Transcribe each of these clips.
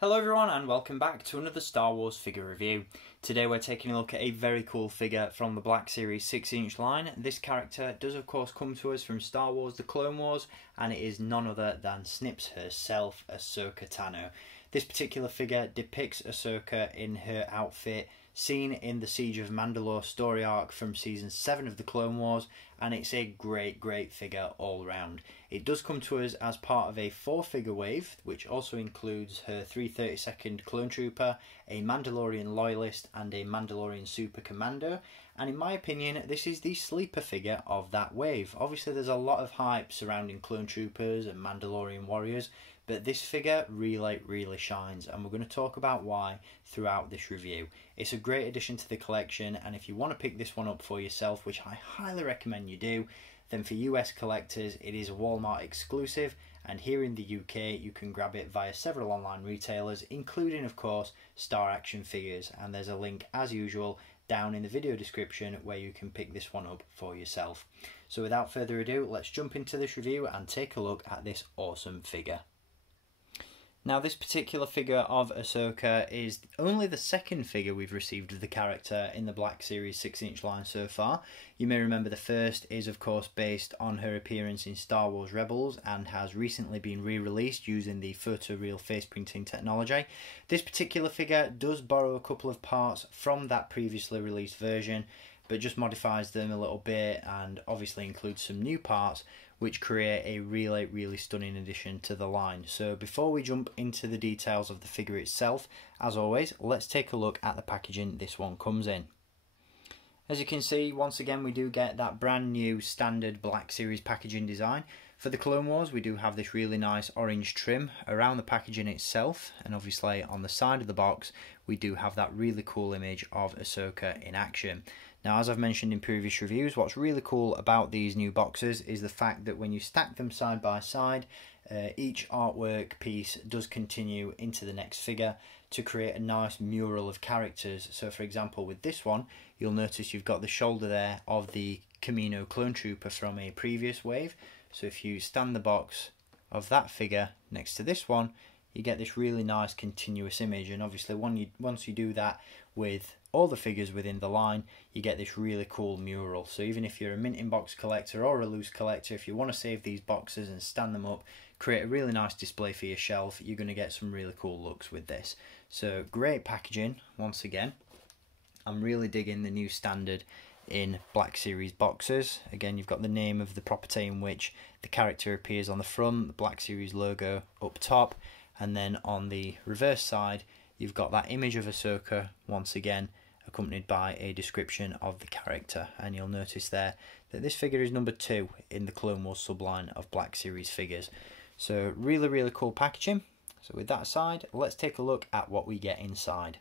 Hello everyone and welcome back to another Star Wars figure review. Today we're taking a look at a very cool figure from the Black Series 6-inch line. This character does of course come to us from Star Wars The Clone Wars, and it is none other than Snips herself, Ahsoka Tano. This particular figure depicts Ahsoka in her outfit seen in the Siege of Mandalore story arc from Season 7 of The Clone Wars, and it's a great figure all round. It does come to us as part of a 4-figure wave, which also includes her 332nd Clone Trooper, a Mandalorian Loyalist and a Mandalorian Super Commando, and in my opinion this is the sleeper figure of that wave. Obviously there's a lot of hype surrounding Clone Troopers and Mandalorian Warriors, but this figure really shines, and we're going to talk about why throughout this review. It's a great addition to the collection, and if you want to pick this one up for yourself, which I highly recommend you do, then for US collectors it is a Walmart exclusive, and here in the UK you can grab it via several online retailers, including of course Star Action Figures, and there's a link as usual down in the video description where you can pick this one up for yourself. So without further ado, let's jump into this review and take a look at this awesome figure. Now, this particular figure of Ahsoka is only the second figure we've received of the character in the Black Series 6-inch line so far. You may remember the first is of course based on her appearance in Star Wars Rebels and has recently been re-released using the photoreal face printing technology. This particular figure does borrow a couple of parts from that previously released version, but just modifies them a little bit and obviously includes some new parts which create a really stunning addition to the line. So before we jump into the details of the figure itself, as always, let's take a look at the packaging this one comes in. As you can see, once again we do get that brand new standard Black Series packaging design. For the Clone Wars we do have this really nice orange trim around the packaging itself, and obviously on the side of the box we do have that really cool image of Ahsoka in action. Now, as I've mentioned in previous reviews, what's really cool about these new boxes is the fact that when you stack them side by side, each artwork piece does continue into the next figure to create a nice mural of characters. So for example with this one, you'll notice you've got the shoulder there of the Kamino Clone Trooper from a previous wave. So if you stand the box of that figure next to this one, you get this really nice continuous image, and obviously once you do that with all the figures within the line, you get this really cool mural. So even if you're a mint in box collector or a loose collector, if you want to save these boxes and stand them up, create a really nice display for your shelf, you're going to get some really cool looks with this. So great packaging once again. I'm really digging the new standard in Black Series boxes. Again, you've got the name of the property in which the character appears on the front, the Black Series logo up top, and then on the reverse side you've got that image of Ahsoka once again accompanied by a description of the character, and you'll notice there that this figure is number 2 in the Clone Wars subline of Black Series figures. So really cool packaging. So with that aside, let's take a look at what we get inside.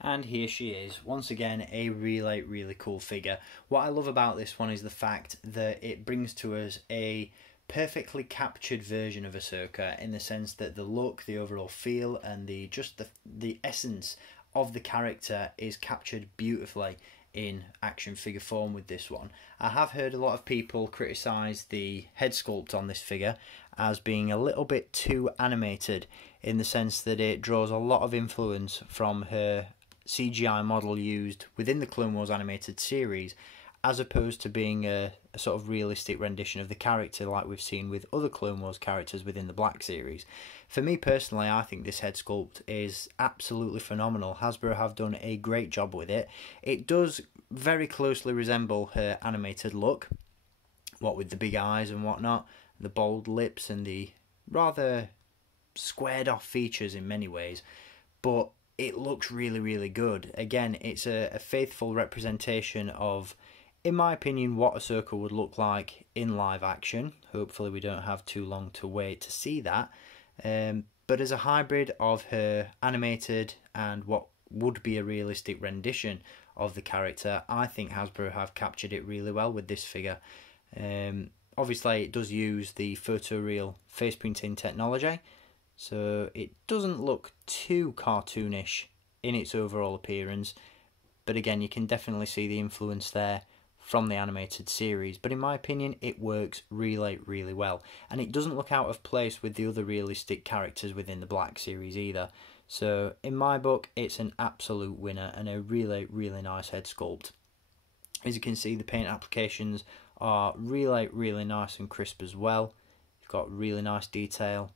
And here she is, once again a really cool figure. What I love about this one is the fact that it brings to us a perfectly captured version of Ahsoka, in the sense that the look, the overall feel, and the essence of the character is captured beautifully in action figure form with this one. I have heard a lot of people criticise the head sculpt on this figure as being a little bit too animated, in the sense that it draws a lot of influence from her CGI model used within the Clone Wars animated series, as opposed to being a sort of realistic rendition of the character like we've seen with other Clone Wars characters within the Black Series. For me personally, I think this head sculpt is absolutely phenomenal. Hasbro have done a great job with it. It does very closely resemble her animated look, what with the big eyes and whatnot, the bold lips and the rather squared off features in many ways, but it looks really good. Again, it's a faithful representation of, in my opinion, what Ahsoka would look like in live action. Hopefully we don't have too long to wait to see that. But as a hybrid of her animated and what would be a realistic rendition of the character, I think Hasbro have captured it really well with this figure. Obviously it does use the photoreal face printing technology, so it doesn't look too cartoonish in its overall appearance, but again you can definitely see the influence there from the animated series, but in my opinion it works really, really well, and it doesn't look out of place with the other realistic characters within the Black series either. So in my book it's an absolute winner and a really, really nice head sculpt. As you can see, the paint applications are really, really nice and crisp as well. You've got really nice detail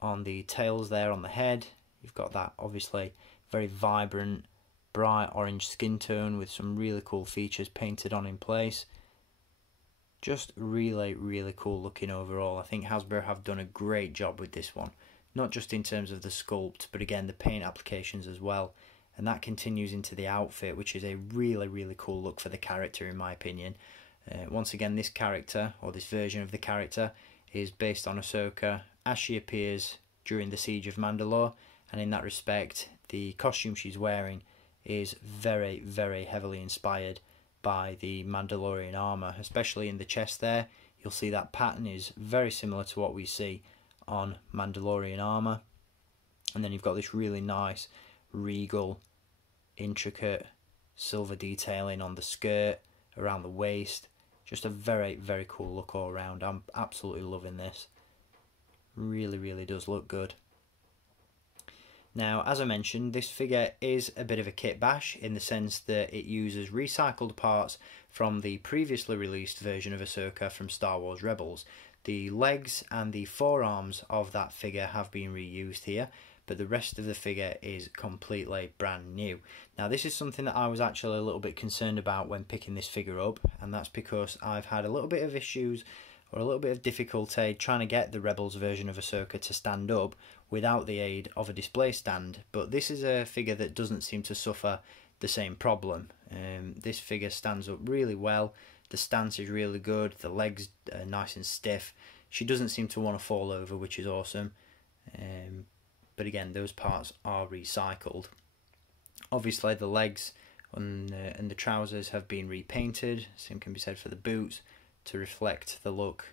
on the tails there on the head. You've got that obviously very vibrant bright orange skin tone with some really cool features painted on in place. Just really, really cool looking overall. I think Hasbro have done a great job with this one, not just in terms of the sculpt, but again the paint applications as well, and that continues into the outfit, which is a really, really cool look for the character in my opinion. Once again, this character, or this version of the character, is based on Ahsoka as she appears during the Siege of Mandalore, and in that respect the costume she's wearing is very, very heavily inspired by the Mandalorian armour, especially in the chest there. You'll see that pattern is very similar to what we see on Mandalorian armour. And then you've got this really nice, regal, intricate silver detailing on the skirt, around the waist. Just a very, very cool look all around. I'm absolutely loving this. Really, really does look good. Now, as I mentioned, this figure is a bit of a kit bash in the sense that it uses recycled parts from the previously released version of Ahsoka from Star Wars Rebels. The legs and the forearms of that figure have been reused here, but the rest of the figure is completely brand new. Now, this is something that I was actually a little bit concerned about when picking this figure up, and that's because I've had a little bit of issues or a little bit of difficulty trying to get the Rebels version of Ahsoka to stand up without the aid of a display stand, but this is a figure that doesn't seem to suffer the same problem. This figure stands up really well, the stance is really good, the legs are nice and stiff, she doesn't seem to want to fall over, which is awesome, but again those parts are recycled. Obviously the legs and the trousers have been repainted, same can be said for the boots, to reflect the look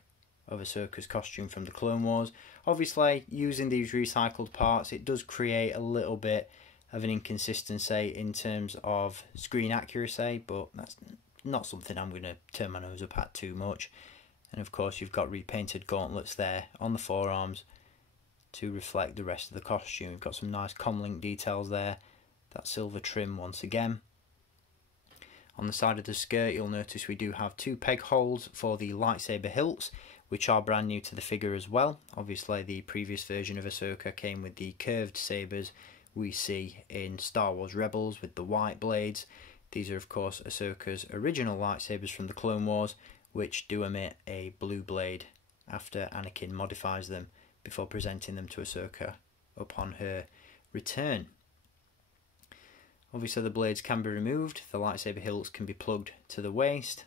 of Ahsoka's costume from the Clone Wars. Obviously, using these recycled parts, it does create a little bit of an inconsistency in terms of screen accuracy, but that's not something I'm going to turn my nose up at too much. And of course, you've got repainted gauntlets there on the forearms to reflect the rest of the costume. You've got some nice comlink details there, that silver trim once again. On the side of the skirt, you'll notice we do have 2 peg holes for the lightsaber hilts, which are brand new to the figure as well. Obviously, the previous version of Ahsoka came with the curved sabers we see in Star Wars Rebels with the white blades. These are, of course, Ahsoka's original lightsabers from the Clone Wars, which do emit a blue blade after Anakin modifies them before presenting them to Ahsoka upon her return. Obviously the blades can be removed, the lightsaber hilts can be plugged to the waist,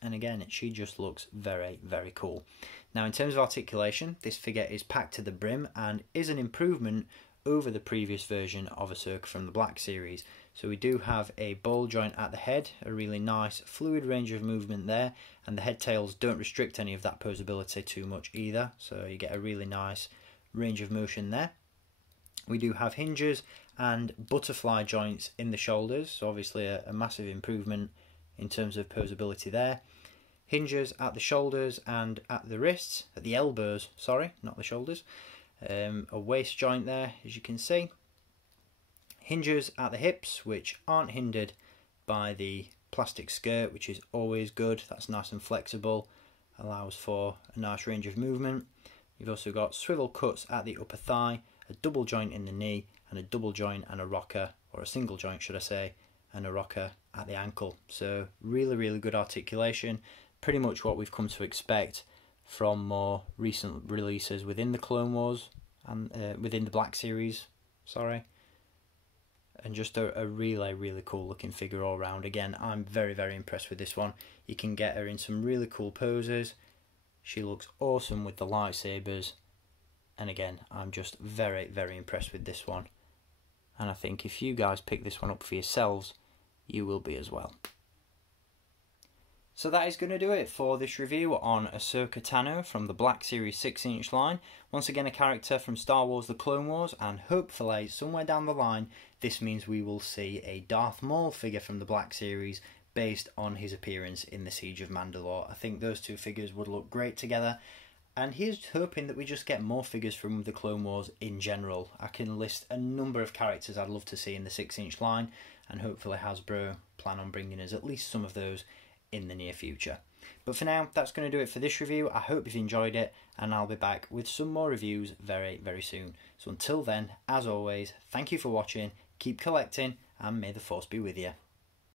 and again she just looks very, very cool. Now in terms of articulation, this figure is packed to the brim and is an improvement over the previous version of Ahsoka from the Black series. So we do have a ball joint at the head, a really nice fluid range of movement there, and the head tails don't restrict any of that posability too much either, so you get a really nice range of motion there. We do have hinges and butterfly joints in the shoulders, so obviously a massive improvement in terms of posability there. Hinges at the shoulders and at the wrists, at the elbows, sorry, not the shoulders. A waist joint there, as you can see. Hinges at the hips, which aren't hindered by the plastic skirt, which is always good. That's nice and flexible, allows for a nice range of movement. You've also got swivel cuts at the upper thigh, a double joint in the knee, and a double joint and a rocker, or a single joint should I say, and a rocker at the ankle. So really, really good articulation, pretty much what we've come to expect from more recent releases within the Clone Wars and within the Black series, sorry. And just a really, really cool looking figure all around. Again, I'm very, very impressed with this one. You can get her in some really cool poses. She looks awesome with the lightsabers. And again, I'm just very, very impressed with this one. And I think if you guys pick this one up for yourselves, you will be as well. So that is going to do it for this review on Ahsoka Tano from the Black Series 6-inch line. Once again, a character from Star Wars The Clone Wars, and hopefully somewhere down the line this means we will see a Darth Maul figure from the Black Series based on his appearance in the Siege of Mandalore. I think those two figures would look great together, and here's hoping that we just get more figures from the Clone Wars in general. I can list a number of characters I'd love to see in the 6-inch line, and hopefully Hasbro plan on bringing us at least some of those in the near future. But for now, that's going to do it for this review. I hope you've enjoyed it, and I'll be back with some more reviews very, very soon. So until then, as always, thank you for watching, keep collecting, and may the Force be with you.